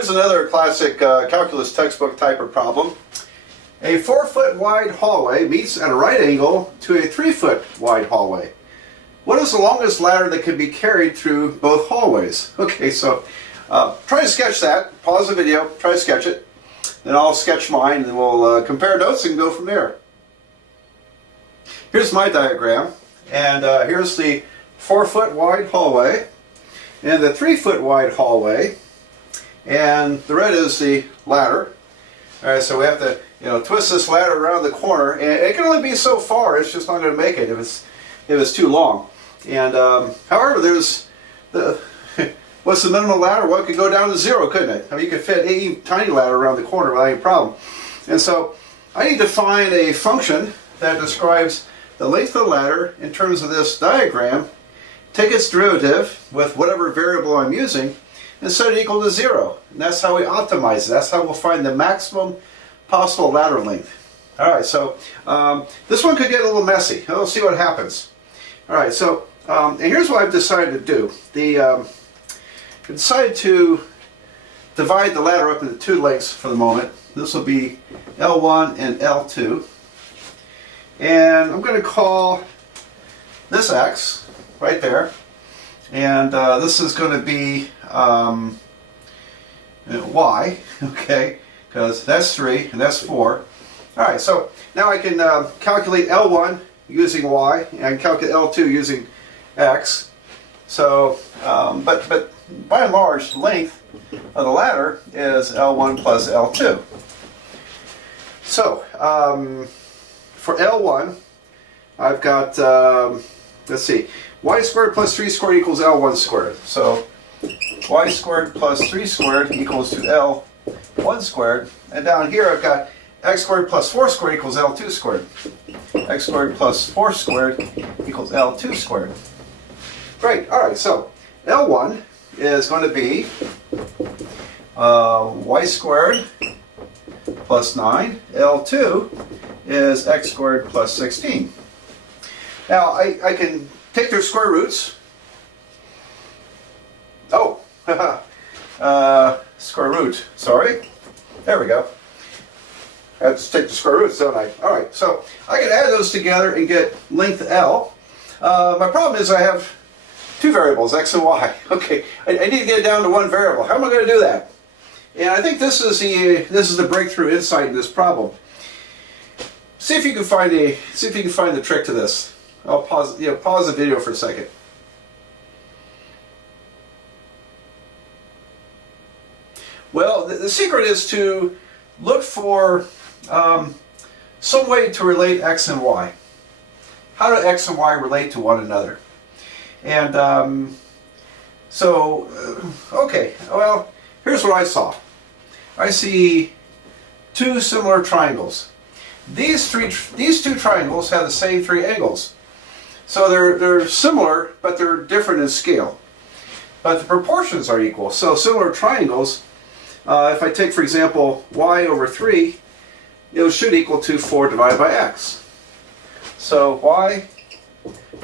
Here's another classic calculus textbook type of problem. A 4-foot wide hallway meets at a right angle to a 3-foot wide hallway. What is the longest ladder that can be carried through both hallways? Okay, so try to sketch that. Pause the video, try to sketch it. Then I'll sketch mine and we'll compare notes and go from there. Here's my diagram, and here's the 4-foot wide hallway and the 3-foot wide hallway, and the red is the ladder. All right, so we have to twist this ladder around the corner, and it can only be so far. It's just not going to make it if it's too long. And however, there's the what's the minimum ladder? Well, it could go down to 0, couldn't it? I mean, you could fit any tiny ladder around the corner without any problem. And so I need to find a function that describes the length of the ladder in terms of this diagram, take its derivative with whatever variable I'm using, and set it equal to 0. And that's how we optimize it. That's how we'll find the maximum possible ladder length. All right, so this one could get a little messy. We'll see what happens. All right, so and here's what I've decided to do. I decided to divide the ladder up into 2 lengths for the moment. This will be L1 and L2. And I'm going to call this X right there. And this is going to be Y, okay, because that's 3 and that's 4. Alright, so now I can calculate L1 using Y, and I can calculate L2 using X. So, but by and large, the length of the ladder is L1 plus L2. So, for L1, I've got, let's see, y squared plus 3 squared equals L1 squared. So y squared plus 3 squared equals to L1 squared. And down here I've got x squared plus 4 squared equals L2 squared. X squared plus 4 squared equals L2 squared. Great, alright, so L1 is going to be y squared plus 9. L2 is x squared plus 16. Now I can take their square roots. Oh, square root, sorry. There we go. I have to take the square roots, don't I? Alright, so I can add those together and get length L. My problem is I have 2 variables, x and y. Okay, I need to get it down to 1 variable. How am I going to do that? And I think this is the breakthrough insight in this problem. See if you can find the trick to this. I'll pause the video for a second. Well, the secret is to look for some way to relate x and y. How do x and y relate to one another? And okay, well, here's what I saw. I see 2 similar triangles. These 2 triangles have the same 3 angles. So they're similar, but they're different in scale. But the proportions are equal. So similar triangles, if I take, for example, y over 3, it should equal to 4 divided by x. So y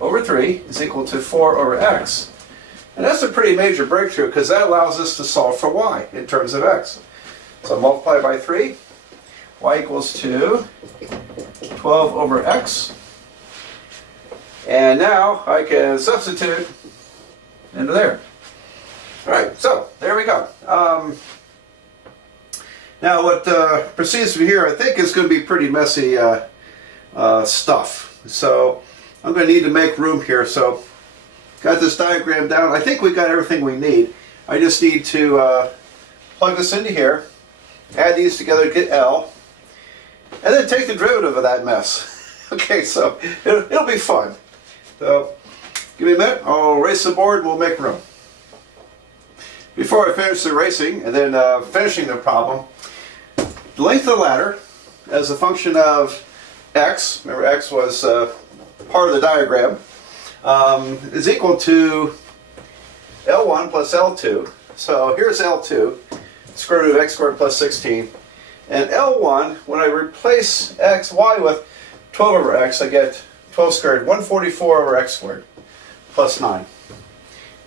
over 3 is equal to 4 over x. And that's a pretty major breakthrough because that allows us to solve for y in terms of x. So multiply by 3, y equals to 12 over x. And now I can substitute into there. Alright, so there we go. Now what proceeds from here I think is going to be pretty messy stuff. So I'm going to need to make room here. So got this diagram down. I think we've got everything we need. I just need to plug this into here, add these together to get L, and then take the derivative of that mess. Okay, so it'll be fun. So give me a minute, I'll erase the board and we'll make room. Before I finish the erasing and then finishing the problem, the length of the ladder as a function of x, remember x was part of the diagram, is equal to L1 plus L2. So here's L2, square root of x squared plus 16. And L1, when I replace y with 12 over x, I get 12 squared, 144 over x squared, plus 9.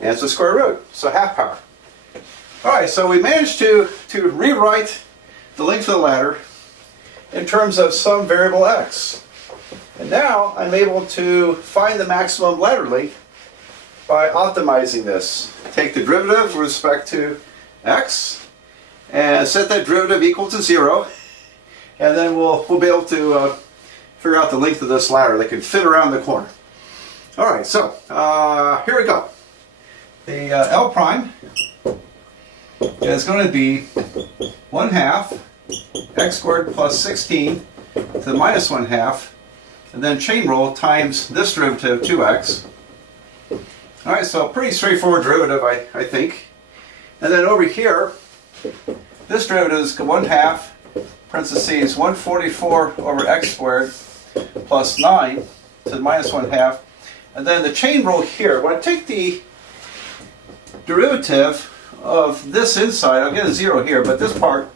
And it's a square root, so half power. Alright, so we managed to rewrite the length of the ladder in terms of some variable x. And now I'm able to find the maximum ladder length by optimizing this. Take the derivative with respect to x and set that derivative equal to 0, and then we'll be able to figure out the length of this ladder that can fit around the corner. Alright, so here we go. The L prime is going to be 1/2 x squared plus 16 to the minus 1/2, and then chain rule times this derivative 2x. Alright, so pretty straightforward derivative, I think. And then over here, this derivative is 1/2 parentheses 144 over x squared plus 9 to the minus 1/2. And then the chain rule here, when I take the derivative of this inside, I'll get a 0 here, but this part,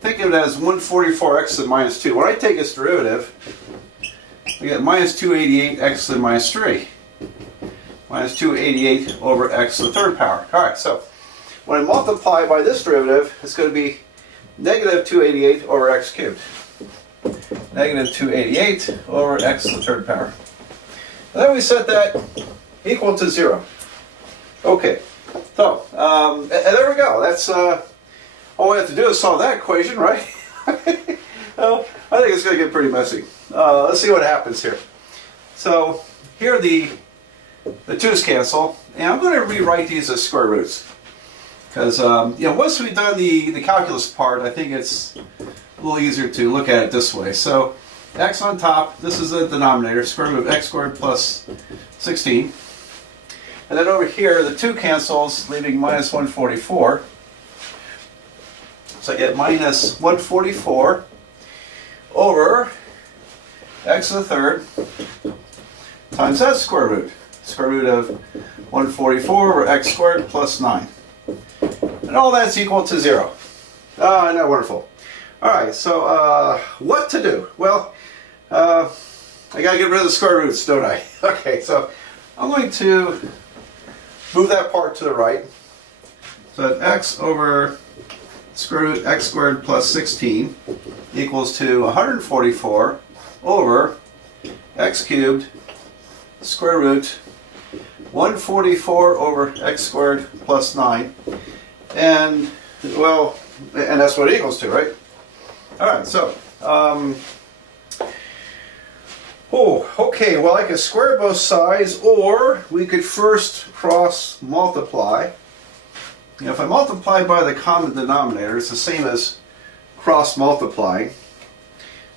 think of it as 144x to the minus 2. When I take its derivative, we get minus 288x to the minus 3. Minus 288 over x to the third power. Alright, so when I multiply by this derivative, it's going to be negative 288 over x cubed. Negative 288 over x to the third power. And then we set that equal to 0. Okay, so and there we go. That's all we have to do is solve that equation, right? Well, I think it's going to get pretty messy. Let's see what happens here. So here the 2's cancel, and I'm going to rewrite these as square roots. Because once we've done the calculus part, I think it's a little easier to look at it this way. So x on top, this is the denominator, square root of x squared plus 16. And then over here, the 2 cancels, leaving minus 144. So I get minus 144 over x to the third times that square root. Square root of 144 over x squared plus 9. And all that's equal to 0. Ah, isn't that wonderful? Alright, so what to do? Well, I gotta get rid of the square roots, don't I? Okay, so I'm going to move that part to the right. So that x over square root x squared plus 16 equals to 144 over x cubed square root 144 over x squared plus 9. And, well, and that's what it equals to, right? Alright, so, okay, well I could square both sides, or we could first cross multiply. If I multiply by the common denominator, it's the same as cross multiplying.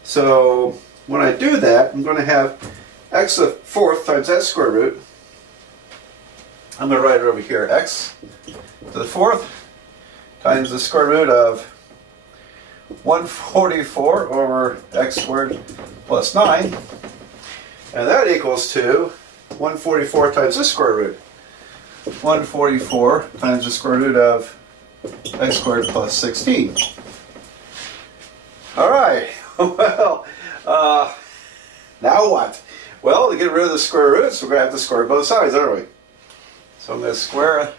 So when I do that, I'm going to have x to the fourth times that square root. I'm going to write it over here, x to the fourth times the square root of 144 over x squared plus 9. And that equals to 144 times the square root. 144 times the square root of x squared plus 16. Alright, well, now what? Well, to get rid of the square roots, we're going to have to square both sides, aren't we? So I'm going to square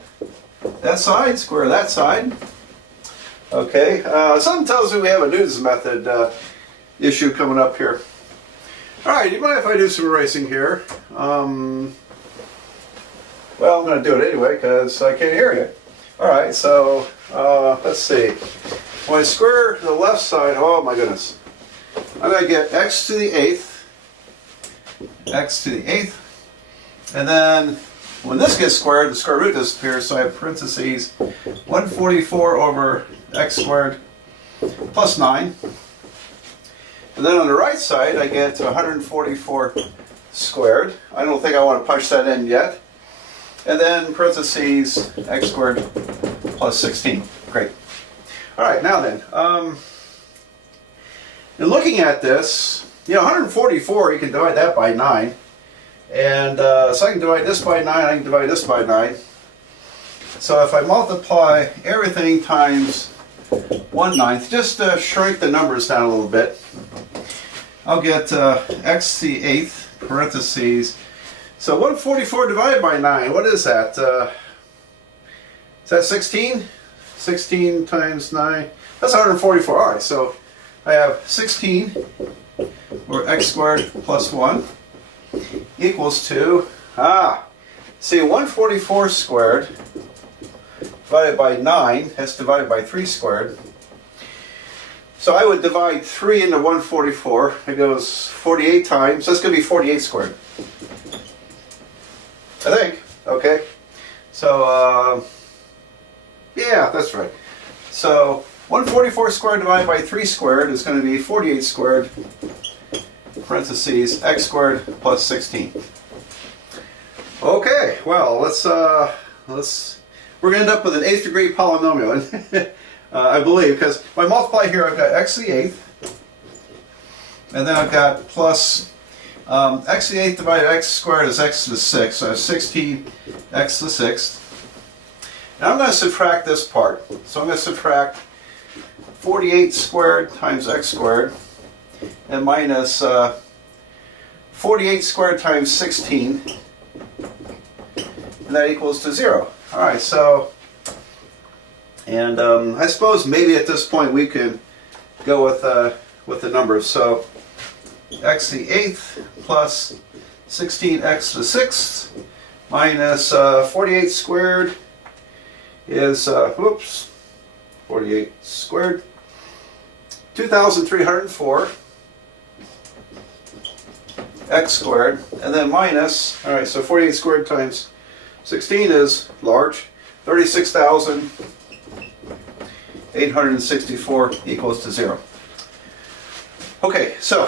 that side, square that side. Okay, something tells me we have a Newton's method issue coming up here. Alright, do you mind if I do some erasing here? Well, I'm going to do it anyway because I can't hear you. Alright, so let's see. When I square the left side, oh my goodness. I'm going to get x to the 8th. X to the 8th. And then when this gets squared, the square root disappears, so I have parentheses 144 over x squared plus 9. And then on the right side, I get to 144 squared. I don't think I want to punch that in yet. And then parentheses x squared plus 16. Great. All right, now then, in looking at this, 144, you can divide that by 9. And so I can divide this by 9, I can divide this by 9. So if I multiply everything times 1/9, just shrink the numbers down a little bit, I'll get x to the 8th, parentheses. So 144 divided by 9, what is that? Is that 16? 16 times 9, that's 144. All right, so I have 16, or x squared plus 1, equals to, see, 144 squared divided by 9, that's divided by 3 squared. So I would divide 3 into 144. It goes 48 times. That's going to be 48 squared. I think. Okay. So, yeah, that's right. So 144 squared divided by 3 squared is going to be 48 squared, parentheses, x squared plus 16. Okay, well, we're going to end up with an 8th degree polynomial. I believe, because if I multiply here, I've got x to the 8th, and then I've got plus x to the 8th divided by x squared is x to the 6th, so I have 16 x to the 6th. Now I'm going to subtract this part, so I'm going to subtract 48 squared times x squared, and minus 48 squared times 16, and that equals to 0. Alright, so, and I suppose maybe at this point we can go with the numbers. So x to the 8th plus 16x to the 6th minus 48 squared is, 48 squared, 2,304 x squared, and then minus, alright, so 48 squared times 16 is large, 36,864 equals to 0. Okay, so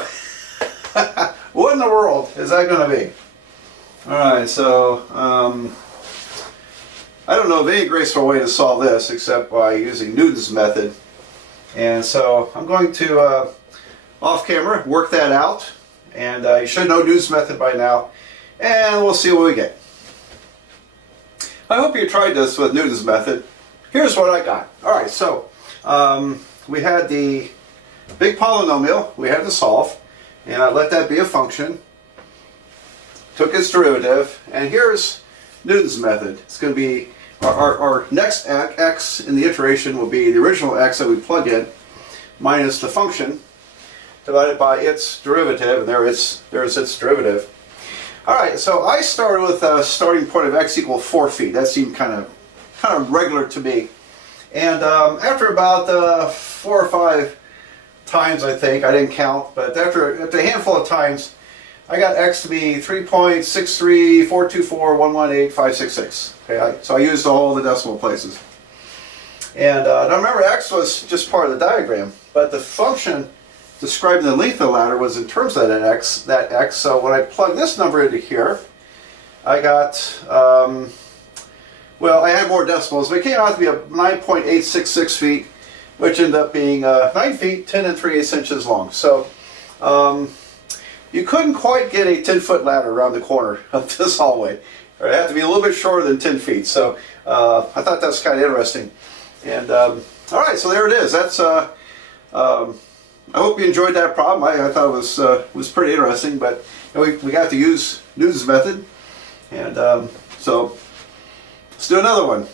what in the world is that going to be? Alright, so I don't know of any graceful way to solve this except by using Newton's method. And so I'm going to, off camera, work that out. And you should know Newton's method by now. And we'll see what we get. I hope you tried this with Newton's method. Here's what I got. Alright, so we had the big polynomial we had to solve. And I let that be a function. Took its derivative. And here's Newton's method. It's going to be our next x in the iteration will be the original x that we plug in minus the function divided by its derivative, and there's its derivative. Alright, so I started with a starting point of x equal 4 feet. That seemed kind of regular to me. And after about 4 or 5 times, I think, I didn't count, but after a handful of times, I got x to be 3.63424118566. Okay, so I used all the decimal places. And now remember, x was just part of the diagram, but the function describing the length of the ladder was in terms of that x. So when I plug this number into here, I got, well, I had more decimals, but it came out to be 9.866 feet, which ended up being 9 feet, 10 3/8 inches long. So you couldn't quite get a 10-foot ladder around the corner of this hallway. It had to be a little bit shorter than 10 feet. So I thought that's kind of interesting. And all right, so there it is. That's. I hope you enjoyed that problem. I thought it was pretty interesting. But you know, we got to use Newton's method, and so let's do another one.